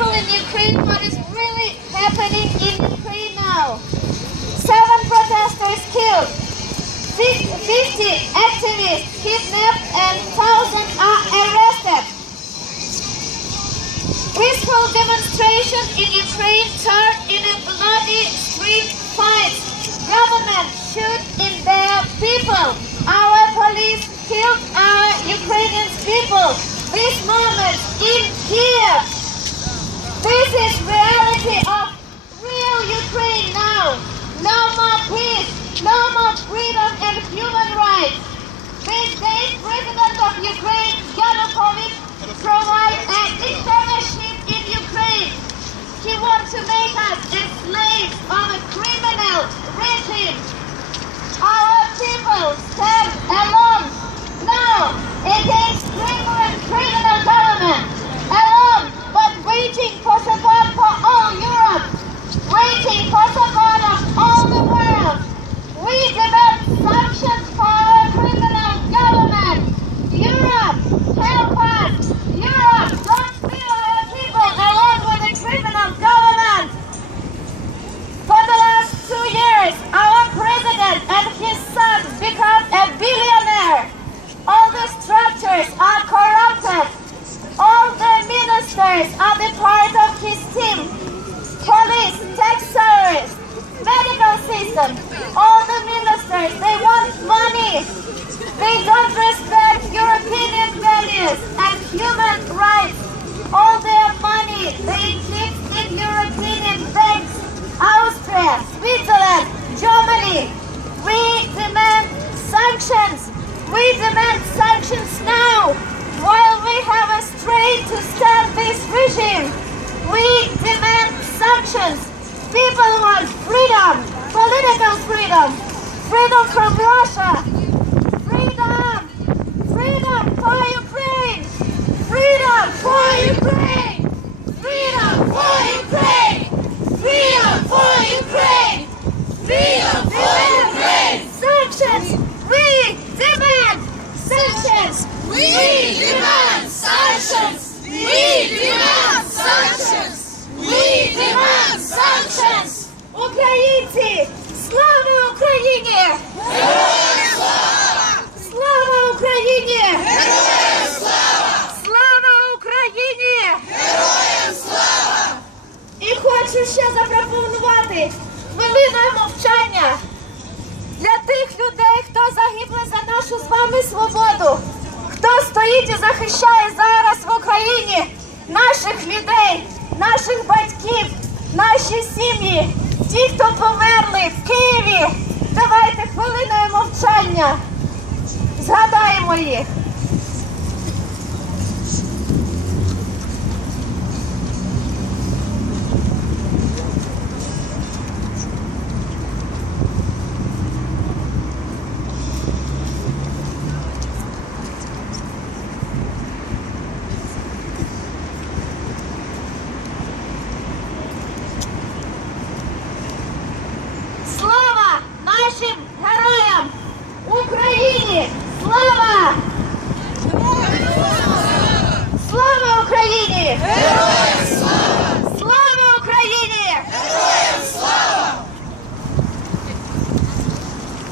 people in Ukraine what is really happening in Ukraine now. 7 protesters killed, 50 activists kidnapped, and thousands are arrested. Peaceful demonstration in Ukraine turned in a bloody street fight. Government shoot in their people. Our police killed our Ukrainian people. This moment in Kiev. This is reality of real Ukraine now. No more peace, no more freedom and human rights. This day, President of Ukraine, Yanukovych, provides a dictatorship in Ukraine. He wants to make us slaves of a criminal regime. Our people stand alone now against criminal government. Alone, but waiting for support for all Europe. Waiting for support of all the world. We demand sanctions for our criminal government. Europe, help us. Europe, don't leave our people alone with a criminal government. For the last 2 years, our president and his son become a billionaire. All the structures are corrupted. All the ministers are the part of his team. Police, tax service, medical system, all the ministers, they want money. They don't respect European values and human rights. All their money they keep in European banks, Austria, Switzerland, Germany. We demand sanctions. We demand sanctions now, while we have a strength to stand this regime. We demand sanctions. People want freedom, political freedom, freedom from Russia, freedom, freedom for Ukraine, freedom for Ukraine, freedom for Ukraine, freedom for Ukraine, freedom for Ukraine. Sanctions. We demand sanctions. We demand sanctions! We demand sanctions! We demand sanctions! Українці, слава Україні! Героям слава! Слава Україні! Героям слава! Слава Україні! Героям слава! І хочу ще запропонувати хвилиною мовчання для тих людей, хто загиблий за нашу з вами свободу, хто стоїть і захищає зараз в Україні наших людей, наших батьків, наші сім'ї, ті, хто померли в Києві. Давайте хвилиною мовчання згадаємо їх. Слава нашим героям! Україні! Слава! Слава Україні!